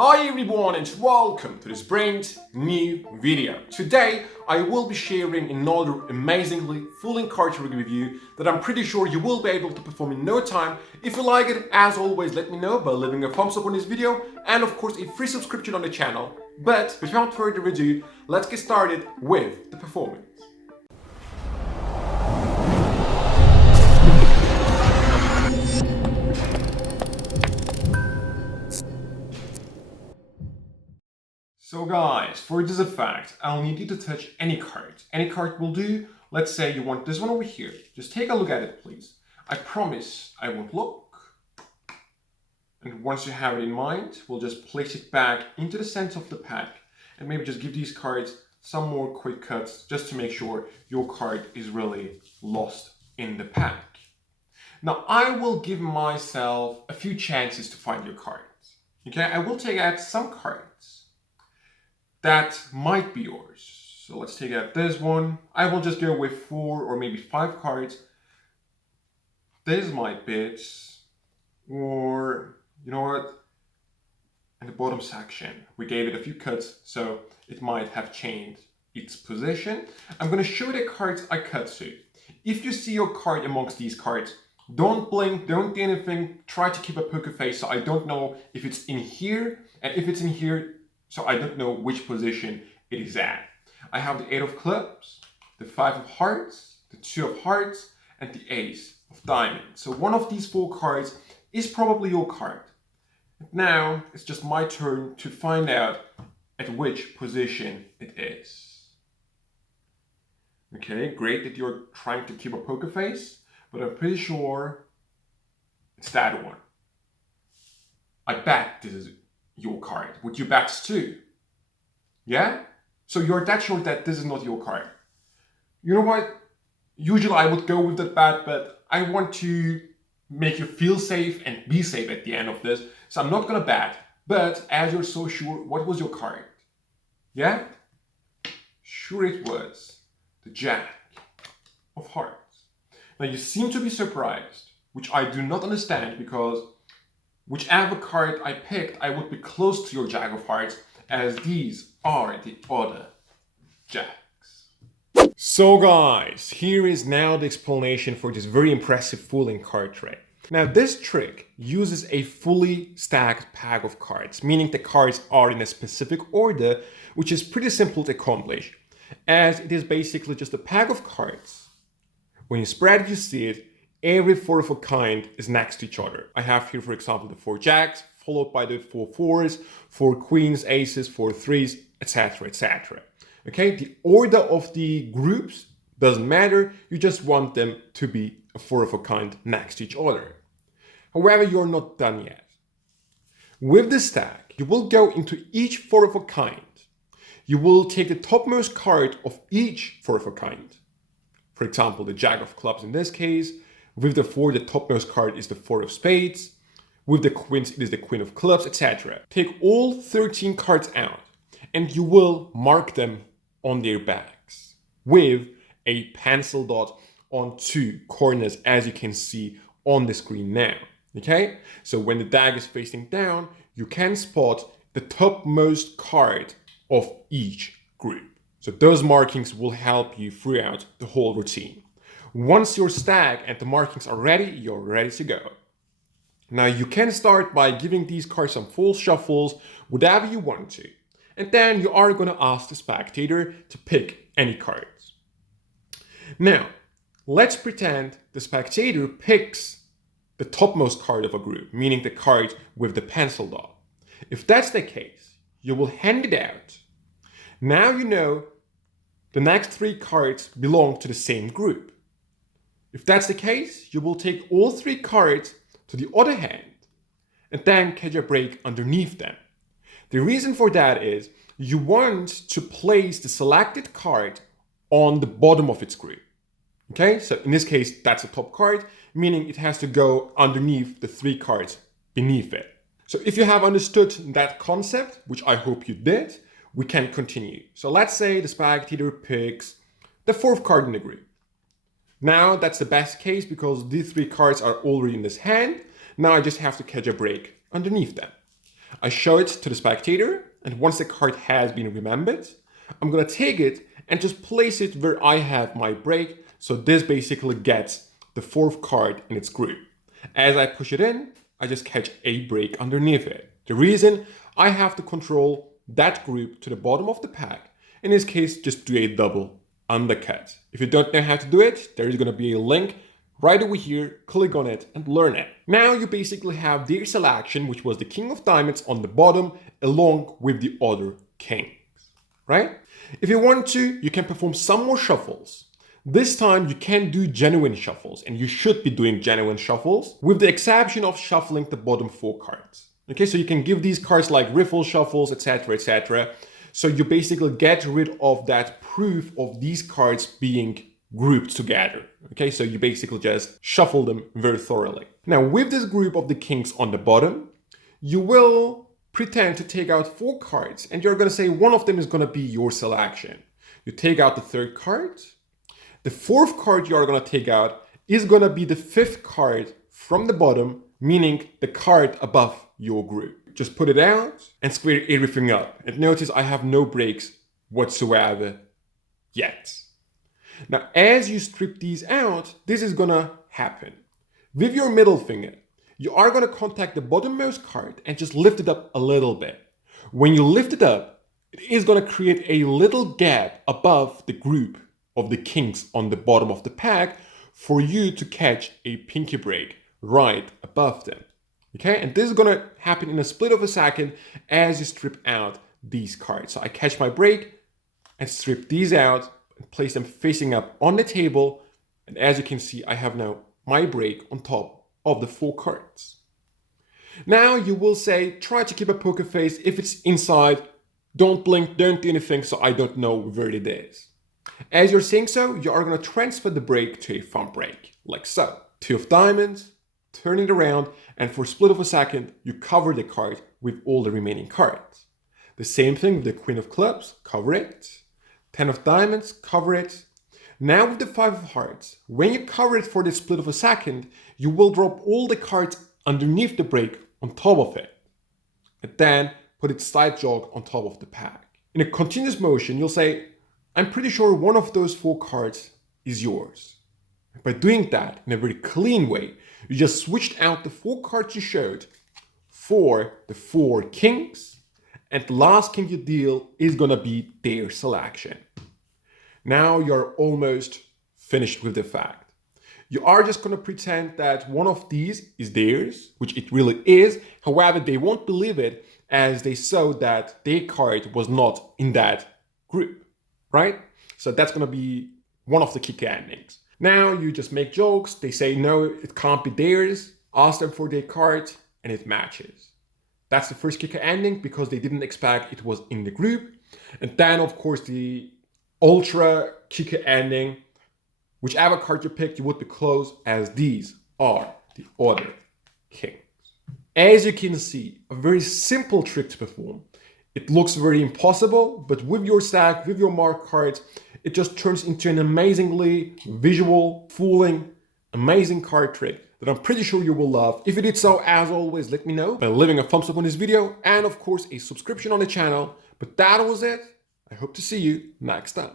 Hi everyone and welcome to this brand new video. Today I will be sharing another amazingly fooling card trick review that I'm pretty sure you will be able to perform in no time. If you like it, as always, let me know by leaving a thumbs up on this video and of course a free subscription on the channel. But without further ado, let's get started with the performance. So guys, for this effect, I'll need you to touch any card. Any card will do. Let's say you want this one over here. Just take a look at it, please. I promise I won't look. And once you have it in mind, we'll just place it back into the center of the pack and maybe just give these cards some more quick cuts just to make sure your card is really lost in the pack. Now, I will give myself a few chances to find your cards. Okay, I will take out some cards that might be yours. So let's take out this one. I will just go with 4 or maybe 5 cards. This might be it. Or, you know what? In the bottom section, we gave it a few cuts, so it might have changed its position. I'm going to show the cards I cut to. If you see your card amongst these cards, don't blink, don't do anything. Try to keep a poker face so I don't know if it's in here, and if it's in here, so I don't know which position it is at. I have the 8 of clubs, the 5 of hearts, the 2 of hearts, and the ace of diamonds. So one of these 4 cards is probably your card. Now it's just my turn to find out at which position it is. Okay, great that you're trying to keep a poker face, but I'm pretty sure it's that one. I bet this is your card. Would you bet too? Yeah? So you're that sure that this is not your card. You know what? Usually I would go with that bet, but I want to make you feel safe and be safe at the end of this. So I'm not gonna bet. But as you're so sure, what was your card? Yeah? Sure it was the Jack of Hearts. Now you seem to be surprised, which I do not understand because whichever card I picked, I would be close to your Jack of Hearts, as these are the other Jacks. So guys, here is now the explanation for this very impressive fooling card trick. Now this trick uses a fully stacked pack of cards, meaning the cards are in a specific order, which is pretty simple to accomplish, as it is basically just a pack of cards. When you spread it, you see it, every 4 of a kind is next to each other. I have here, for example, the 4 jacks, followed by the 4 fours, 4 queens, aces, 4 threes, etc., etc. Okay, the order of the groups doesn't matter. You just want them to be a 4 of a kind next to each other. However, you're not done yet. With the stack, you will go into each 4 of a kind. You will take the topmost card of each 4 of a kind. For example, the Jack of clubs in this case. With the 4, the topmost card is the 4 of spades. With the queens, it is the queen of clubs, etc. Take all 13 cards out and you will mark them on their backs with a pencil dot on 2 corners, as you can see on the screen now. Okay? So when the dag is facing down, you can spot the topmost card of each group. So those markings will help you throughout the whole routine. Once your stack and the markings are ready, you're ready to go. Now you can start by giving these cards some full shuffles, whatever you want to. And then you are going to ask the spectator to pick any cards. Now, let's pretend the spectator picks the topmost card of a group, meaning the card with the pencil dot. If that's the case, you will hand it out. Now you know the next 3 cards belong to the same group. If that's the case, you will take all 3 cards to the other hand and then catch a break underneath them. The reason for that is you want to place the selected card on the bottom of its group. Okay, so in this case, that's the top card, meaning it has to go underneath the 3 cards beneath it. So if you have understood that concept, which I hope you did, we can continue. So let's say the spectator picks the 4th card in the group. Now that's the best case because these 3 cards are already in this hand. Now I just have to catch a break underneath them. I show it to the spectator, and once the card has been remembered, I'm gonna take it and just place it where I have my break, so this basically gets the fourth card in its group. As I push it in, I just catch a break underneath it. The reason, I have to control that group to the bottom of the pack. In this case, just do a double undercut. If you don't know how to do it, there is gonna be a link right over here, click on it and learn it. Now you basically have their selection, which was the King of Diamonds on the bottom, along with the other kings, right? If you want to, you can perform some more shuffles. This time you can do genuine shuffles, and you should be doing genuine shuffles, with the exception of shuffling the bottom 4 cards. Okay, so you can give these cards like riffle shuffles, etc., etc. So you basically get rid of that proof of these cards being grouped together. Okay, so you basically just shuffle them very thoroughly. Now, with this group of the kings on the bottom, you will pretend to take out 4 cards, and you're going to say one of them is going to be your selection. You take out the 3rd card. The 4th card you're going to take out is going to be the 5th card from the bottom, meaning the card above your group. Just put it out and square everything up. And notice I have no breaks whatsoever yet. Now, as you strip these out, this is gonna happen. With your middle finger, you are gonna contact the bottommost card and just lift it up a little bit. When you lift it up, it is gonna create a little gap above the group of the kings on the bottom of the pack for you to catch a pinky break right above them. Okay, and this is gonna happen in a split of a second as you strip out these cards. So I catch my break and strip these out and place them facing up on the table. And as you can see, I have now my break on top of the 4 cards. Now you will say, try to keep a poker face. If it's inside, don't blink, don't do anything so I don't know where it is. As you're saying so, you are going to transfer the break to a thumb break, like so. 2 of diamonds, turn it around, and for a split of a second, you cover the card with all the remaining cards. The same thing with the Queen of Clubs, cover it. 10 of diamonds, cover it. Now with the 5 of hearts, when you cover it for the split of a second, you will drop all the cards underneath the break on top of it. And then put it side jog on top of the pack. In a continuous motion, you'll say, I'm pretty sure one of those 4 cards is yours. By doing that in a very clean way, you just switched out the 4 cards you showed for the 4 kings, and the last king you deal is gonna be their selection. Now you're almost finished with the fact. You are just gonna pretend that one of these is theirs, which it really is. However, they won't believe it as they saw that their card was not in that group, right? So that's gonna be one of the kicker endings. Now you just make jokes, they say no, it can't be theirs, ask them for their card, and it matches. That's the first kicker ending because they didn't expect it was in the group. And then of course the ultra kicker ending, whichever card you picked, you would be close as these are the other kings. As you can see, a very simple trick to perform. It looks very impossible, but with your stack, with your mark cards, it just turns into an amazingly visual, fooling, amazing card trick that I'm pretty sure you will love. If you did so, as always, let me know by leaving a thumbs up on this video and of course a subscription on the channel. But that was it. I hope to see you next time.